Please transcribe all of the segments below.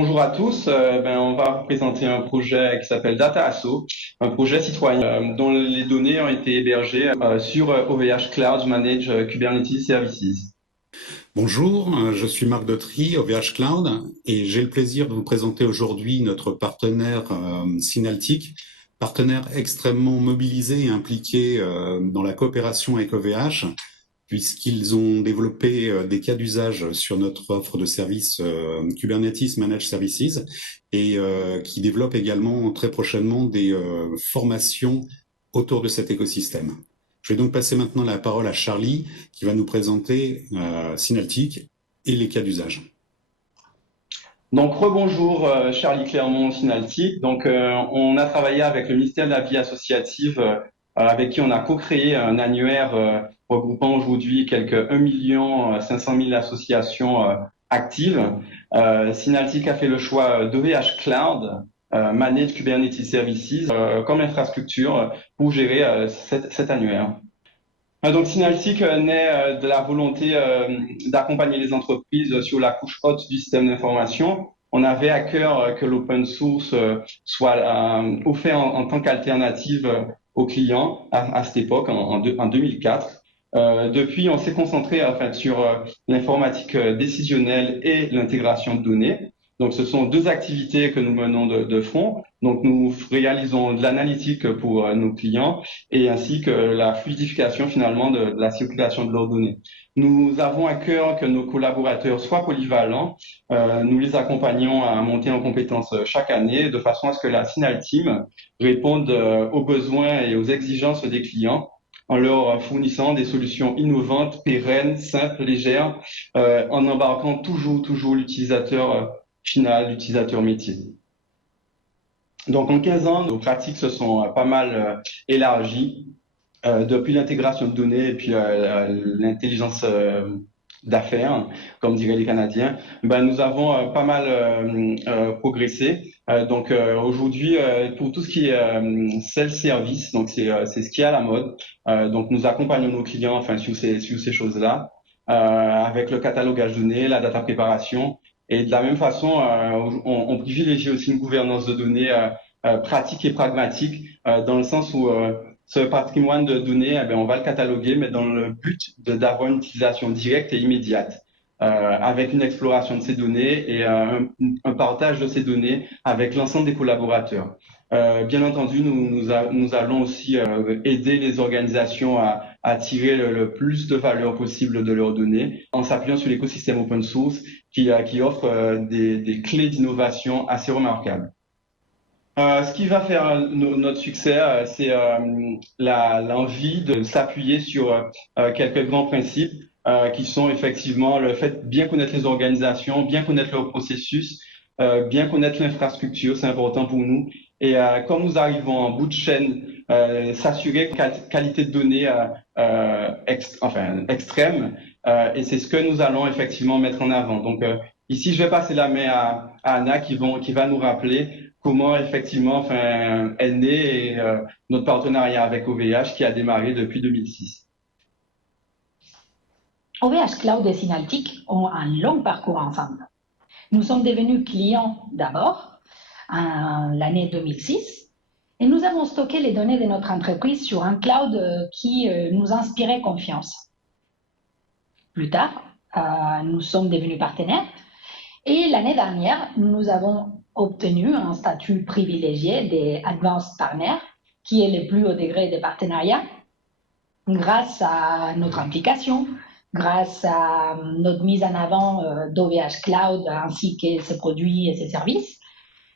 Bonjour à tous. On va vous présenter un projet qui s'appelle DataAsso, un projet citoyen dont les données ont été hébergées sur OVH Cloud Managed Kubernetes Services. Bonjour, je suis Marc Dautry, OVH Cloud, et j'ai le plaisir de vous présenter aujourd'hui notre partenaire Synaltic, partenaire extrêmement mobilisé et impliqué dans la coopération avec OVH, puisqu'ils ont développé des cas d'usage sur notre offre de services Kubernetes Managed Services et qui développent également très prochainement des formations autour de cet écosystème. Je vais donc passer maintenant la parole à Charlie qui va nous présenter Synaltic et les cas d'usage. Donc rebonjour, Charlie Clermont, Synaltic. On a travaillé avec le ministère de la Vie associative, avec qui on a co-créé un annuaire regroupant aujourd'hui quelques 1 500 000 associations actives. Synaltic a fait le choix d'OVH Cloud, Managed Kubernetes Services, comme infrastructure pour gérer cet annuaire. Donc Synaltic naît de la volonté d'accompagner les entreprises sur la couche haute du système d'information. On avait à cœur que l'open source soit offert en tant qu'alternative aux clients à cette époque, en 2004. Depuis, on s'est concentré sur l'informatique décisionnelle et l'intégration de données. Donc, ce sont deux activités que nous menons de front. Donc, nous réalisons de l'analytique pour nos clients et ainsi que la fluidification finalement de la circulation de leurs données. Nous avons à cœur que nos collaborateurs soient polyvalents. Nous les accompagnons à monter en compétences chaque année de façon à ce que la Synalteam réponde aux besoins et aux exigences des clients en leur fournissant des solutions innovantes, pérennes, simples, légères, en embarquant toujours l'utilisateur final, l'utilisateur métier. Donc, en 15 ans, nos pratiques se sont pas mal élargies depuis l'intégration de données et puis l'intelligence d'affaires, comme diraient les Canadiens. Nous avons pas mal progressé. Aujourd'hui, pour tout ce qui est self-service, donc c'est ce qui est à la mode. Donc, nous accompagnons nos clients sur ces choses-là, avec le catalogage de données, la data préparation. Et de la même façon, on privilégie aussi une gouvernance de données pratique et pragmatique, dans le sens où ce patrimoine de données, on va le cataloguer, mais dans le but d'avoir une utilisation directe et immédiate, avec une exploration de ces données et un partage de ces données avec l'ensemble des collaborateurs. Bien entendu, nous allons aussi aider les organisations à tirer le plus de valeur possible de leurs données en s'appuyant sur l'écosystème open source qui offre des clés d'innovation assez remarquables. Ce qui va faire notre succès, c'est l'envie de s'appuyer sur quelques grands principes qui sont effectivement le fait de bien connaître les organisations, bien connaître leurs processus, bien connaître l'infrastructure, c'est important pour nous. Et comme nous arrivons en bout de chaîne, s'assurer qualité de données extrême, et c'est ce que nous allons effectivement mettre en avant. Donc ici, je vais passer la main à Anna qui va nous rappeler comment effectivement est né notre partenariat avec OVH qui a démarré depuis 2006. OVH Cloud et Synaltic ont un long parcours ensemble. Nous sommes devenus clients d'abord en l'année 2006 et nous avons stocké les données de notre entreprise sur un cloud qui nous inspirait confiance. Plus tard, nous sommes devenus partenaires et l'année dernière, nous avons obtenu un statut privilégié des Advanced Partners, qui est le plus haut degré des partenariats, grâce à notre implication, grâce à notre mise en avant d'OVH Cloud ainsi que ses produits et ses services,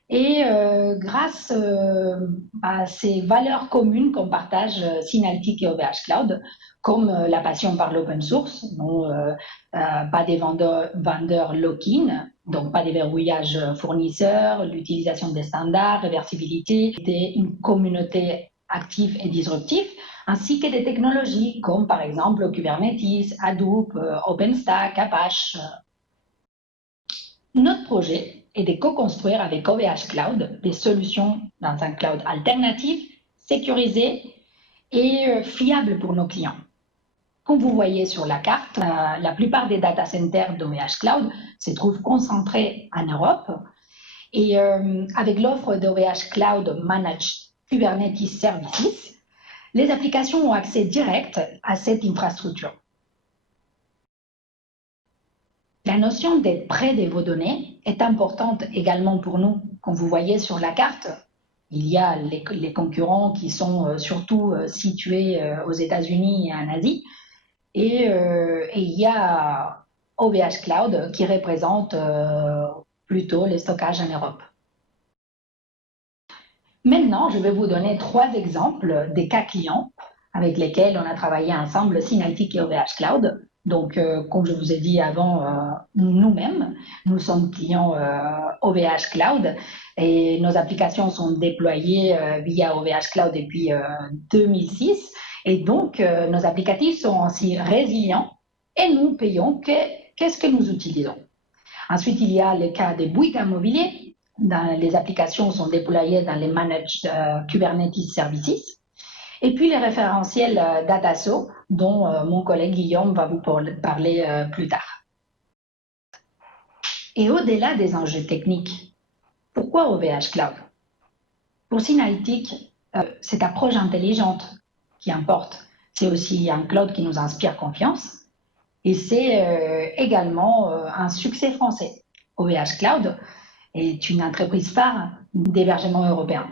et grâce à ces valeurs communes qu'on partage Synaltic et OVH Cloud, comme la passion par l'open source, non, pas des vendeurs lock-in, donc pas des verrouillages fournisseurs, l'utilisation des standards, réversibilité, une communauté active et disruptive, ainsi que des technologies comme par exemple Kubernetes, Hadoop, OpenStack, Apache. Notre projet est de co-construire avec OVH Cloud des solutions dans un cloud alternatif, sécurisé et fiable pour nos clients. Comme vous voyez sur la carte, la plupart des data centers d'OVH Cloud se trouvent concentrés en Europe Et avec l'offre d'OVH Cloud Managed Kubernetes Services, les applications ont accès direct à cette infrastructure. La notion d'être près de vos données est importante également pour nous. Comme vous voyez sur la carte, il y a les concurrents qui sont surtout situés aux États-Unis et en Asie, et il y a OVH Cloud qui représente plutôt le stockage en Europe. Maintenant, je vais vous donner 3 exemples des cas clients avec lesquels on a travaillé ensemble, Synaltic et OVH Cloud. Donc, comme je vous ai dit avant, nous-mêmes, nous sommes clients OVH Cloud et nos applications sont déployées via OVH Cloud depuis 2006. Et donc, nos applicatifs sont aussi résilients et nous payons qu'est-ce que nous utilisons. Ensuite, il y a le cas des Bouygues Immobilier. Les applications sont déployées dans les Managed Kubernetes Services. Et puis les référentiels Dataso, dont mon collègue Guillaume va vous parler plus tard. Et au-delà des enjeux techniques, pourquoi OVH Cloud? Pour Synaltic, cette approche intelligente qui importe, c'est aussi un cloud qui nous inspire confiance. Et c'est également un succès français. OVH Cloud est une entreprise phare d'hébergement européen.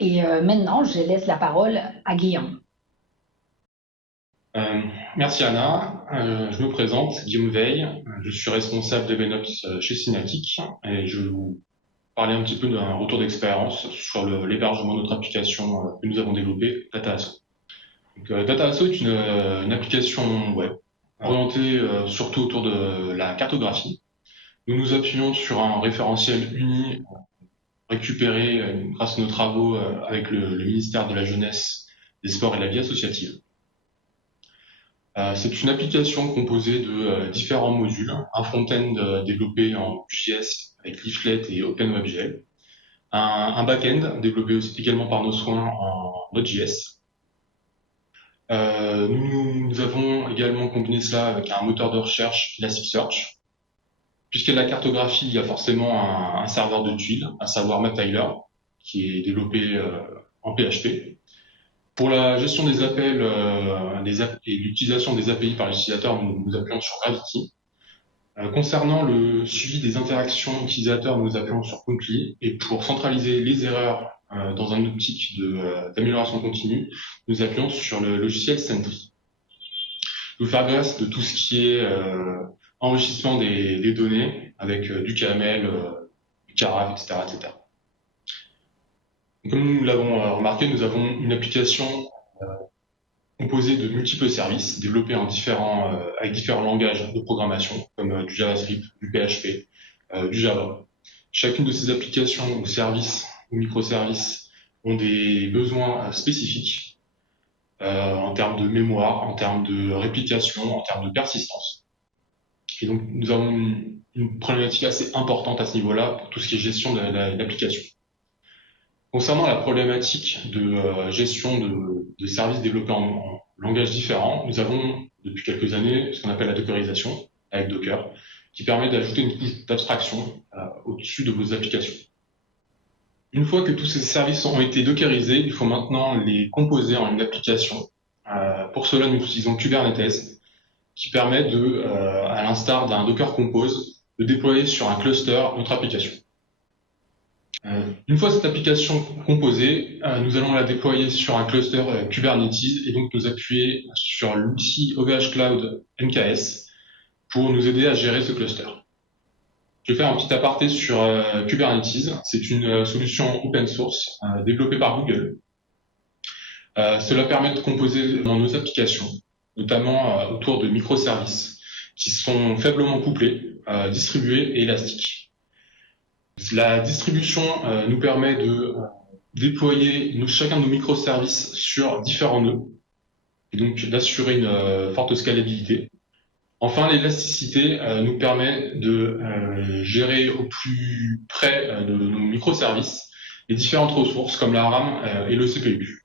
Et maintenant, je laisse la parole à Guillaume. Merci Anna. Je me présente, Guillaume Veil. Je suis responsable de DevOps chez Synaltic et je vais vous parler un petit peu d'un retour d'expérience sur l'hébergement de notre application que nous avons développée, Dataso. Dataso est une application web orientée surtout autour de la cartographie. Nous nous appuyons sur un référentiel uni récupéré grâce à nos travaux avec le ministère de la Jeunesse, des Sports et de la Vie associative. C'est une application composée de différents modules, un front-end développé en JS avec Leaflet et OpenWebGL, un back-end développé aussi également par nos soins en Node.js. Nous avons également combiné cela avec un moteur de recherche Elasticsearch. Puisqu'il y a de la cartographie, il y a forcément un serveur de tuiles, à savoir MapTiler, qui est développé en PHP. Pour la gestion des appels et l'utilisation des API par l'utilisateur, nous appuyons sur Gravity. Concernant le suivi des interactions utilisateurs, nous appuyons sur Comply. Et pour centraliser les erreurs dans un optique d'amélioration continue, nous appuyons sur le logiciel Sentry. Nous faire grâce de tout ce qui est enrichissement des données avec du KML, du Karaf, etc., etc. Comme nous l'avons remarqué, nous avons une application composée de multiples services développés avec différents langages de programmation, comme du JavaScript, du PHP, du Java. Chacune de ces applications ou services ou microservices ont des besoins spécifiques en termes de mémoire, en termes de réplication, en termes de persistance. Et donc, nous avons une problématique assez importante à ce niveau-là pour tout ce qui est gestion de l'application. Concernant la problématique de gestion de services développés en langages différents, nous avons depuis quelques années ce qu'on appelle la dockerisation avec Docker, qui permet d'ajouter une couche d'abstraction au-dessus de vos applications. Une fois que tous ces services ont été dockerisés, il faut maintenant les composer en une application. Pour cela, nous utilisons Kubernetes, qui permet à l'instar d'un Docker Compose, de déployer sur un cluster notre application. Une fois cette application composée, nous allons la déployer sur un cluster Kubernetes et donc nous appuyer sur l'outil OVH Cloud MKS pour nous aider à gérer ce cluster. Je vais faire un petit aparté sur Kubernetes. C'est une solution open source développée par Google. Cela permet de composer dans nos applications, notamment autour de microservices qui sont faiblement couplés, distribués et élastiques. La distribution nous permet de déployer chacun de nos microservices sur différents nœuds et donc d'assurer une forte scalabilité. Enfin, l'élasticité nous permet de gérer au plus près de nos microservices les différentes ressources comme la RAM et le CPU.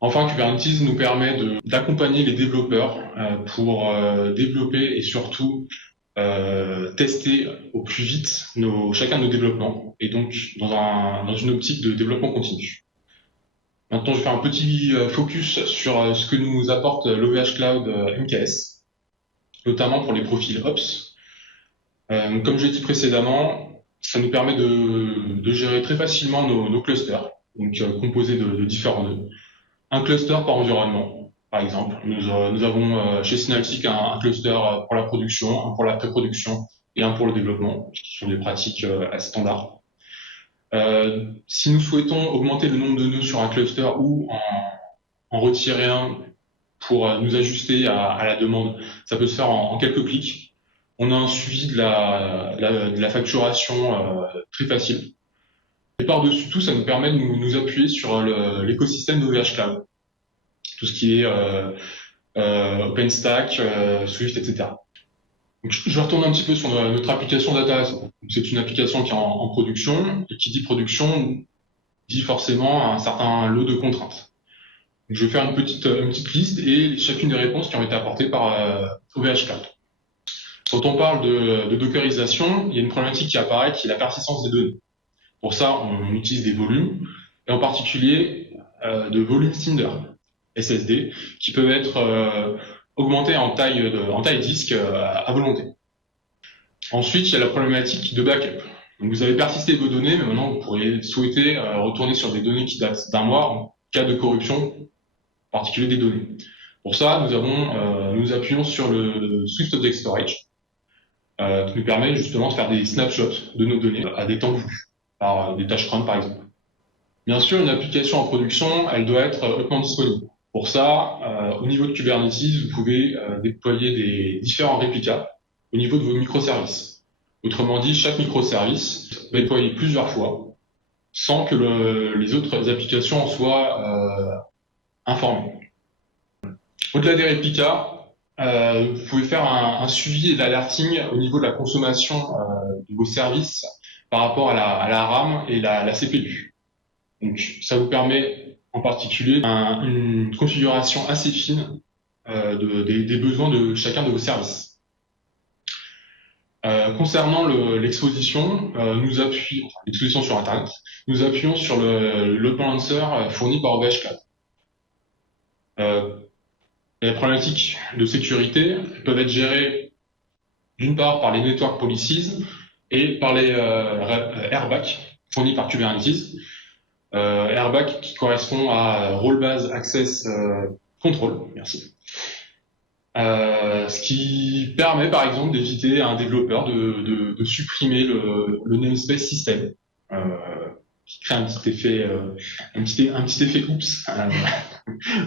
Enfin, Kubernetes nous permet d'accompagner les développeurs pour développer et surtout tester au plus vite chacun de nos développements, et donc dans une optique de développement continu. Maintenant, je vais faire un petit focus sur ce que nous apporte l'OVH Cloud MKS, notamment pour les profils Ops. Comme je l'ai dit précédemment, ça nous permet de gérer très facilement nos clusters, donc composés de différents nœuds. Un cluster par environnement, par exemple. Nous avons chez Synaltic un cluster pour la production, un pour la pré-production et un pour le développement, qui sont des pratiques assez standards. Si nous souhaitons augmenter le nombre de nœuds sur un cluster ou en retirer un pour nous ajuster à la demande, ça peut se faire en quelques clics. On a un suivi de la facturation très facile. Et par-dessus tout, ça nous permet de nous appuyer sur l'écosystème d'OVH Cloud. Tout ce qui est OpenStack, Swift, etc. Donc, je vais retourner un petit peu sur notre application Data. C'est une application qui est en production, et qui dit production dit forcément un certain lot de contraintes. Donc, je vais faire une petite liste et chacune des réponses qui ont été apportées par OVH Cloud. Quand on parle de dockerisation, il y a une problématique qui apparaît, qui est la persistance des données. Pour ça, on utilise des volumes, et en particulier de volumes Cinder, SSD, qui peuvent être augmentés en taille disque à volonté. Ensuite, il y a la problématique de backup. Donc, vous avez persisté vos données, mais maintenant, vous pourriez souhaiter retourner sur des données qui datent d'un mois en cas de corruption, en particulier des données. Pour ça, nous appuyons sur le Swift Object Storage, qui nous permet justement de faire des snapshots de nos données à des temps voulus, par des tâches run par exemple. Bien sûr, une application en production, elle doit être hautement disponible. Pour ça, au niveau de Kubernetes, vous pouvez déployer des différents réplicas au niveau de vos microservices. Autrement dit, chaque microservice va être déployé plusieurs fois sans que les autres applications en soient informées. Au-delà des réplicas, vous pouvez faire un suivi et l'alerting au niveau de la consommation de vos services par rapport à la RAM et la CPU. Donc, ça vous permet en particulier une configuration assez fine des besoins de chacun de vos services. Concernant l'exposition, l'exposition sur Internet, nous appuyons sur le load balancer fourni par OVH Cloud. Les problématiques de sécurité peuvent être gérées d'une part par les network policies et par les RBAC fournis par Kubernetes. RBAC qui correspond à Role Based Access Control, merci. Ce qui permet par exemple d'éviter à un développeur de supprimer le namespace system, qui crée un petit effet oups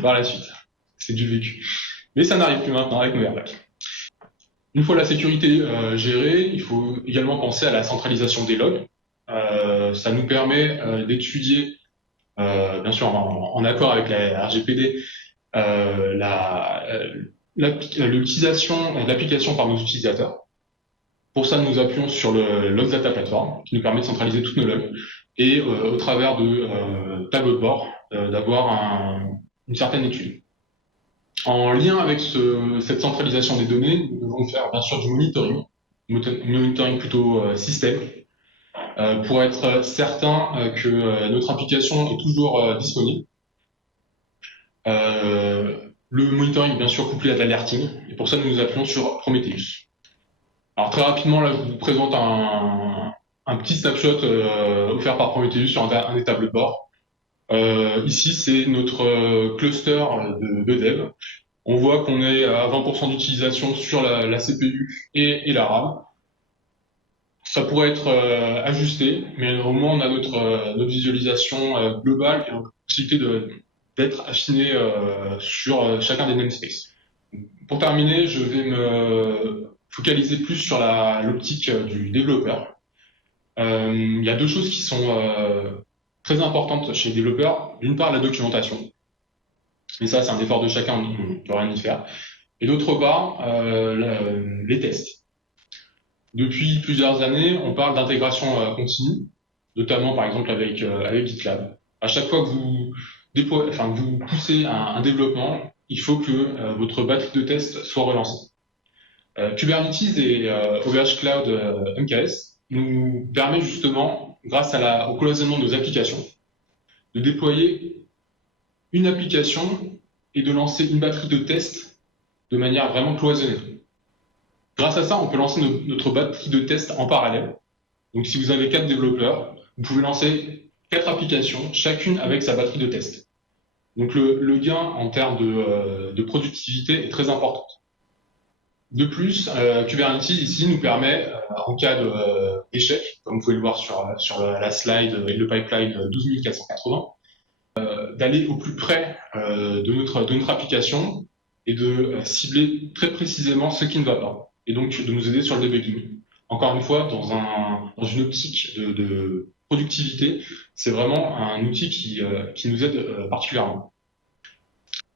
par la suite. C'est du vécu. Mais ça n'arrive plus maintenant avec nos RBAC. Une fois la sécurité gérée, il faut également penser à la centralisation des logs. Ça nous permet d'étudier, bien sûr en accord avec la RGPD, l'utilisation de l'application par nos utilisateurs. Pour ça, nous appuyons sur le Logs Data Platform, qui nous permet de centraliser toutes nos logs, et au travers de tableaux de bord, d'avoir une certaine étude. En lien avec cette centralisation des données, nous devons faire bien sûr du monitoring plutôt système, pour être certain que notre application est toujours disponible. Le monitoring, bien sûr, couplé à de l'alerting, et pour ça, nous nous appuyons sur Prometheus. Alors, très rapidement, là, je vous présente un petit snapshot offert par Prometheus sur un des tableaux de bord. Ici, c'est notre cluster de dev. On voit qu'on est à 20% d'utilisation sur la CPU et la RAM. Ça pourrait être ajusté, mais au moins on a notre visualisation globale et la possibilité d'être affiné sur chacun des namespaces. Pour terminer, je vais me focaliser plus sur l'optique du développeur. Il y a deux choses qui sont très importantes chez les développeurs. D'une part, la documentation. Et ça, c'est un effort de chacun, on ne peut rien y faire. Et d'autre part, les tests. Depuis plusieurs années, on parle d'intégration continue, notamment par exemple avec GitLab. À chaque fois que vous poussez un développement, il faut que votre batterie de tests soit relancée. Kubernetes et OVH Cloud MKS nous permet justement, grâce au cloisonnement de nos applications, de déployer une application et de lancer une batterie de tests de manière vraiment cloisonnée. Grâce à ça, on peut lancer notre batterie de tests en parallèle. Donc si vous avez 4 développeurs, vous pouvez lancer 4 applications, chacune avec sa batterie de tests. Donc le gain en termes de productivité est très important. De plus, Kubernetes ici nous permet, en cas d'échec, comme vous pouvez le voir sur la slide et le pipeline 12480, d'aller au plus près de notre application et de cibler très précisément ce qui ne va pas, et donc de nous aider sur le debugging. Encore une fois, dans une optique de productivité, c'est vraiment un outil qui nous aide particulièrement.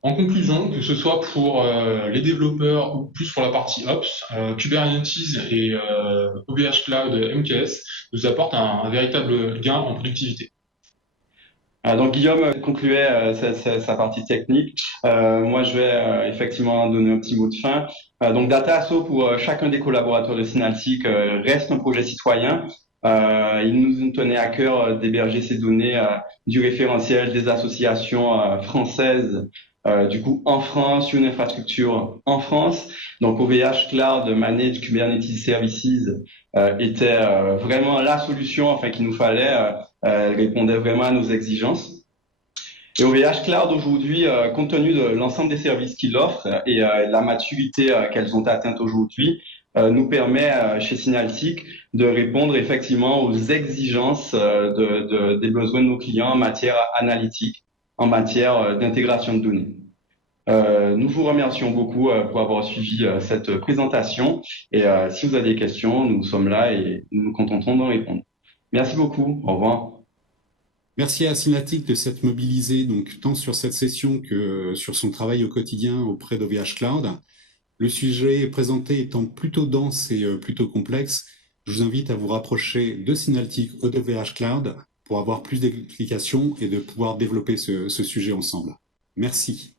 En conclusion, que ce soit pour les développeurs ou plus pour la partie Ops, Kubernetes et OVH Cloud MKS nous apportent un véritable gain en productivité. Donc Guillaume concluait sa partie technique. Moi, je vais effectivement donner un petit mot de fin. Donc Datasso, pour chacun des collaborateurs de Synaltic, reste un projet citoyen. Il nous tenait à cœur d'héberger ces données du référentiel des associations françaises, du coup en France, une infrastructure en France. Donc OVH Cloud Managed Kubernetes Services était vraiment la solution qu'il nous fallait. Elle répondait vraiment à nos exigences. Et OVH Cloud aujourd'hui, compte tenu de l'ensemble des services qu'il offre et la maturité qu'elles ont atteinte aujourd'hui, nous permet chez Synaltic de répondre effectivement aux exigences des besoins de nos clients en matière analytique, en matière d'intégration de données. Nous vous remercions beaucoup pour avoir suivi cette présentation et si vous avez des questions, nous sommes là et nous nous contenterons d'en répondre. Merci beaucoup. Au revoir. Merci à Synaltic de s'être mobilisé donc tant sur cette session que sur son travail au quotidien auprès d'OVH Cloud. Le sujet présenté étant plutôt dense et plutôt complexe, je vous invite à vous rapprocher de Synaltic ou d'OVH Cloud pour avoir plus d'explications et de pouvoir développer ce sujet ensemble. Merci.